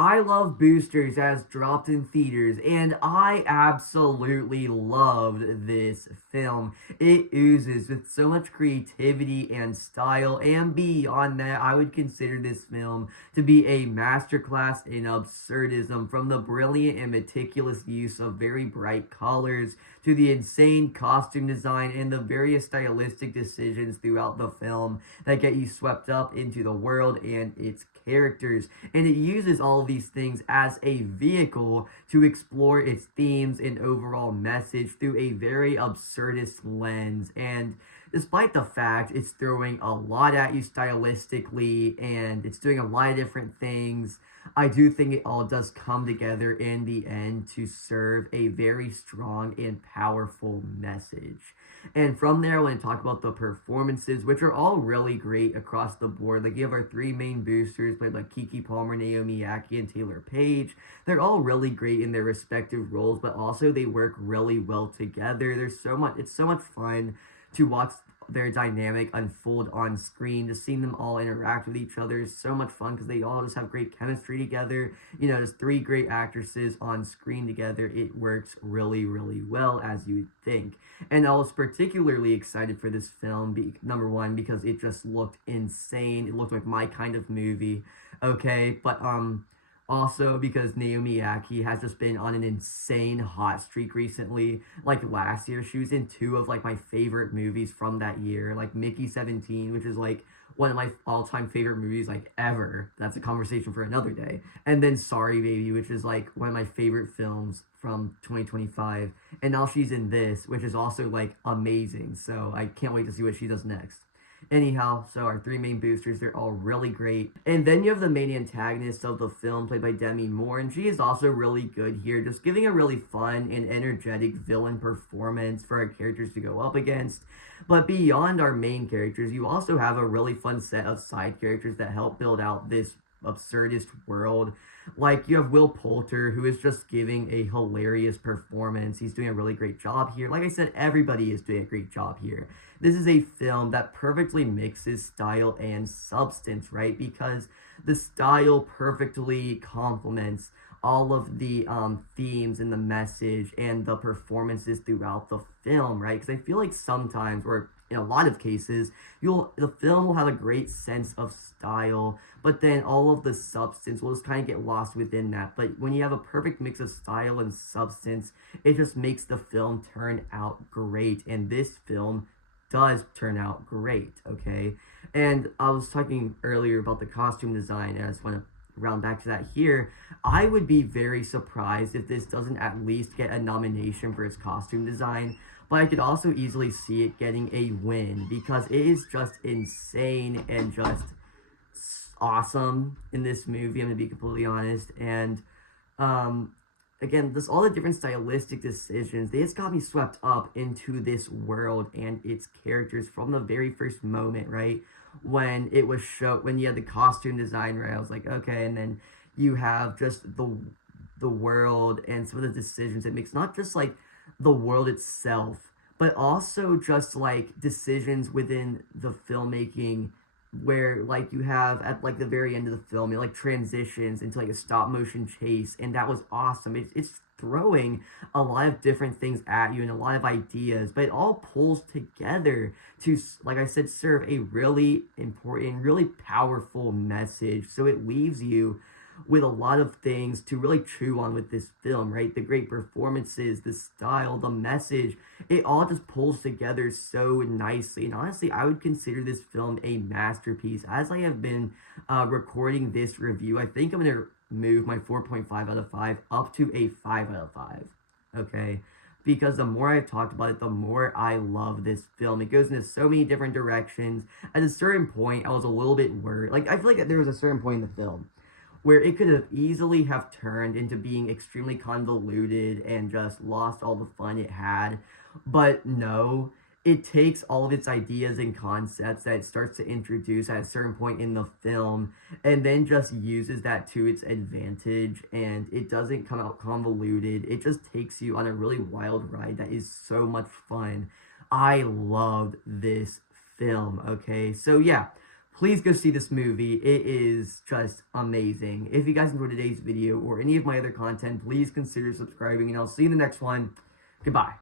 I Love Boosters has dropped in theaters, and I absolutely loved this film. It oozes with so much creativity and style, and beyond that, I would consider this film to be a masterclass in absurdism, from the brilliant and meticulous use of very bright colors to the insane costume design and the various stylistic decisions throughout the film that get you swept up into the world and its characters. And it uses all of these things as a vehicle to explore its themes and overall message through a very absurdist lens. And despite the fact it's throwing a lot at you stylistically and it's doing a lot of different things, I do think it all does come together in the end to serve a very strong and powerful message. And from there, I want to talk about the performances, which are all really great across the board. Like, you have our three main boosters, played by Keke Palmer, Naomi Ackie, and Taylor Page. They're all really great in their respective roles, but also they work really well together. It's so much fun to watch their dynamic unfold on screen. Just seeing them all interact with each other is so much fun because they all just have great chemistry together. You know, there's three great actresses on screen together. It works really, really well, as you would think. And I was particularly excited for this film, number one, because it just looked insane. It looked like my kind of movie, okay? But also because Naomi Ackie has just been on an insane hot streak recently. Like last year, she was in two of like my favorite movies from that year, like Mickey 17, which is like one of my all-time favorite movies like ever. That's a conversation for another day. And then Sorry Baby, which is like one of my favorite films from 2025. And now she's in this, which is also like amazing. So I can't wait to see what she does next. Anyhow, so our three main boosters, they're all really great. And then you have the main antagonist of the film, played by Demi Moore, and she is also really good here, just giving a really fun and energetic villain performance for our characters to go up against. But beyond our main characters, you also have a really fun set of side characters that help build out this absurdist world. Like, you have Will Poulter, who is just giving a hilarious performance. He's doing a really great job here. Like I said, everybody is doing a great job here. This is a film that perfectly mixes style and substance, right? Because the style perfectly complements all of the themes and the message and the performances throughout the film, right? Because I feel like sometimes, or in a lot of cases, the film will have a great sense of style, but then all of the substance will just kind of get lost within that. But when you have a perfect mix of style and substance, it just makes the film turn out great. And this film does turn out great, okay? And I was talking earlier about the costume design, and I just want to round back to that here. I would be very surprised if this doesn't at least get a nomination for its costume design, but I could also easily see it getting a win because it is just insane and just awesome in this movie. I'm gonna be completely honest. And again, this all the different stylistic decisions, they just got me swept up into this world and its characters from the very first moment, right? When it was when you had the costume design, right? I was like, okay, and then you have just the world and some of the decisions it makes, not just like the world itself, but also just like decisions within the filmmaking, where like you have at like the very end of the film, it like transitions into like a stop motion chase, and that was awesome. It's throwing a lot of different things at you and a lot of ideas, but it all pulls together to, like I said, serve a really important, really powerful message. So it leaves you with a lot of things to really chew on with this film, right? The great performances, the style, the message, it all just pulls together so nicely. And honestly, I would consider this film a masterpiece. As I have been recording this review, I think I'm going to move my 4.5 out of 5 up to a 5 out of 5. Okay? Because the more I've talked about it, the more I love this film. It goes into so many different directions. At a certain point, I was a little bit worried. Like, I feel like there was a certain point in the film where it could have easily have turned into being extremely convoluted and just lost all the fun it had. But no, it takes all of its ideas and concepts that it starts to introduce at a certain point in the film and then just uses that to its advantage, and it doesn't come out convoluted. It just takes you on a really wild ride that is so much fun. I loved this film, okay? So yeah, please go see this movie. It is just amazing. If you guys enjoyed today's video or any of my other content, please consider subscribing, and I'll see you in the next one. Goodbye.